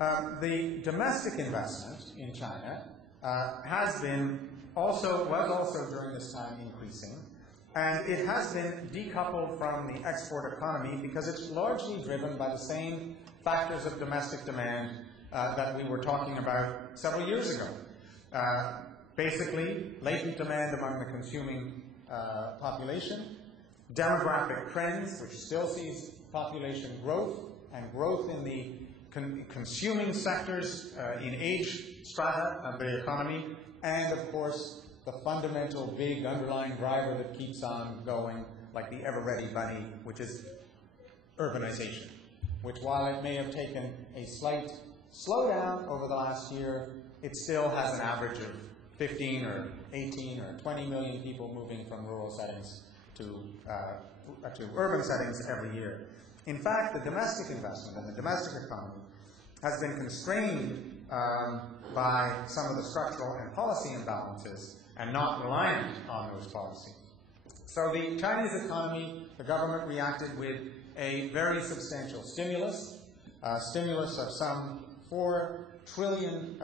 The domestic investment in China was also during this time increasing, and it has been decoupled from the export economy because it's largely driven by the same factors of domestic demand that we were talking about several years ago. Basically, latent demand among the consuming population, demographic trends, which still sees population growth and growth in the consuming sectors in age strata of the economy, and of course the fundamental big underlying driver that keeps on going like the ever-ready bunny, which is urbanization, which while it may have taken a slight slowdown over the last year, it still has an average of 15 or 18 or 20 million people moving from rural settings to urban settings every year. In fact, the domestic investment and the domestic economy has been constrained by some of the structural and policy imbalances and not reliant on those policies. So the Chinese economy, the government reacted with a very substantial stimulus, of some $4 trillion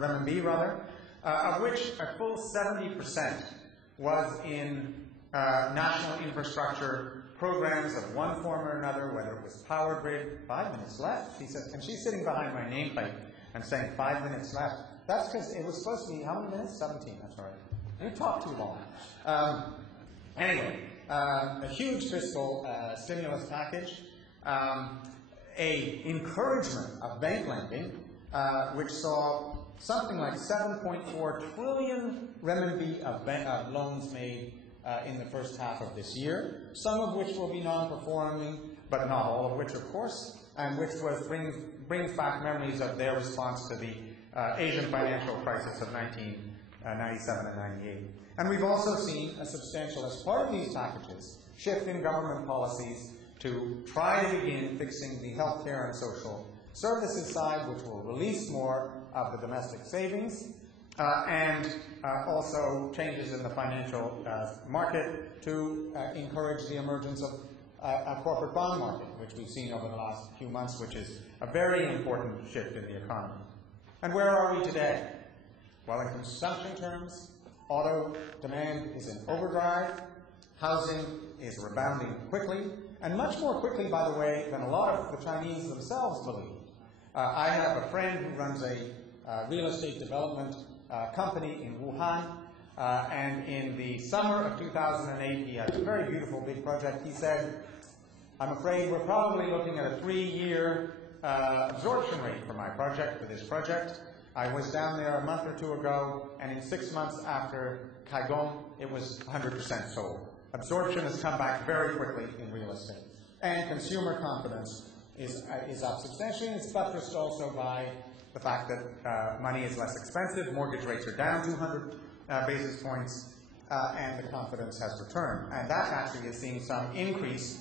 renminbi rather, of which a full 70% was in national infrastructure programs of one form or another, whether it was power grid. 5 minutes left, she said, and she's sitting behind my nameplate and saying 5 minutes left. That's because it was supposed to be, how many minutes? 17, that's right. You talk too long. Anyway, a huge fiscal stimulus package, a encouragement of bank lending, which saw something like 7.4 trillion renminbi of loans made in the first half of this year, some of which will be non-performing, but not all of which, of course, and which brings back memories of their response to the Asian financial crisis of 1997 and 98. And we've also seen a substantial, as part of these packages, shift in government policies to try to begin fixing the healthcare and social services side, which will release more of the domestic savings, and also changes in the financial market to encourage the emergence of a corporate bond market, which we've seen over the last few months, which is a very important shift in the economy. And where are we today? Well, in consumption terms, auto demand is in overdrive, housing is rebounding quickly, and much more quickly, by the way, than a lot of the Chinese themselves believe. I have a friend who runs a real estate development company in Wuhan, and in the summer of 2008, he had a very beautiful big project. He said, I'm afraid we're probably looking at a 3-year absorption rate for my project, for this project. I was down there a month or two ago, and in 6 months after Kaigong, it was 100% sold. Absorption has come back very quickly in real estate. And consumer confidence is up substantially, and it's buttressed also by the fact that money is less expensive, mortgage rates are down 200 basis points, and the confidence has returned. And that actually is seeing some increase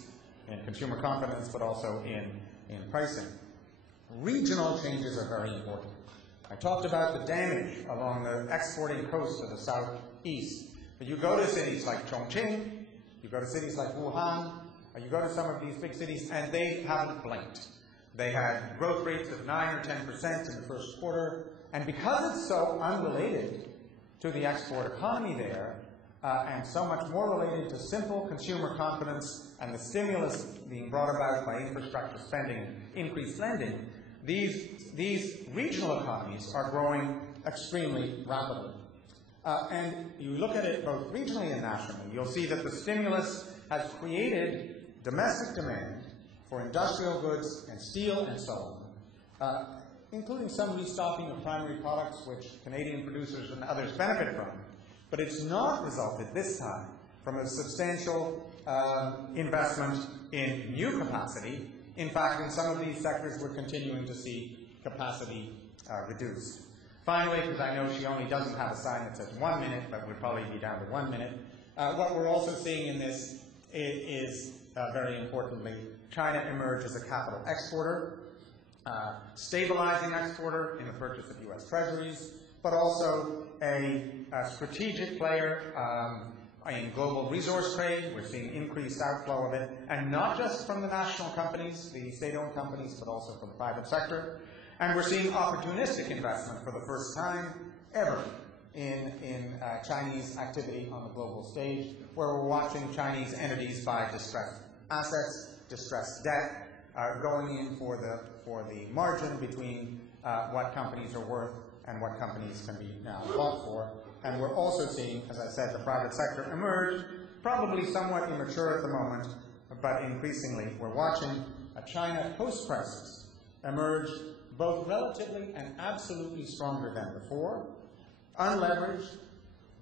in consumer confidence, but also in pricing. Regional changes are very important. I talked about the damage along the exporting coast of the southeast. But you go to cities like Chongqing, you go to cities like Wuhan, you go to some of these big cities, and they haven't blinked. They had growth rates of 9 or 10% in the first quarter, and because it's so unrelated to the export economy there, and so much more related to simple consumer confidence and the stimulus being brought about by infrastructure spending and increased lending, these regional economies are growing extremely rapidly. And you look at it both regionally and nationally, you'll see that the stimulus has created domestic demand for industrial goods and steel and so on, including some restocking of primary products which Canadian producers and others benefit from. But it's not resulted this time from a substantial investment in new capacity. In fact, in some of these sectors, we're continuing to see capacity reduced. Finally, because I know she only doesn't have a sign that says 1 minute, but we'll probably be down to 1 minute, what we're also seeing in this is very importantly, China emerge as a capital exporter, stabilizing exporter in the purchase of U.S. treasuries, but also a strategic player in global resource trade. We're seeing increased outflow of it, and not just from the national companies, the state-owned companies, but also from the private sector. And we're seeing opportunistic investment for the first time ever in Chinese activity on the global stage, where we're watching Chinese entities buy distressed assets, distressed debt, going in for the margin between what companies are worth and what companies can be now bought for. And we're also seeing, as I said, the private sector emerge, probably somewhat immature at the moment, but increasingly we're watching a China post-crisis emerge both relatively and absolutely stronger than before, unleveraged,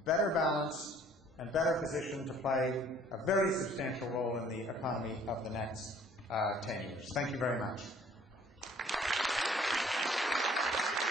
better balanced, and better positioned to play a very substantial role in the economy of the next 10 years. Thank you very much.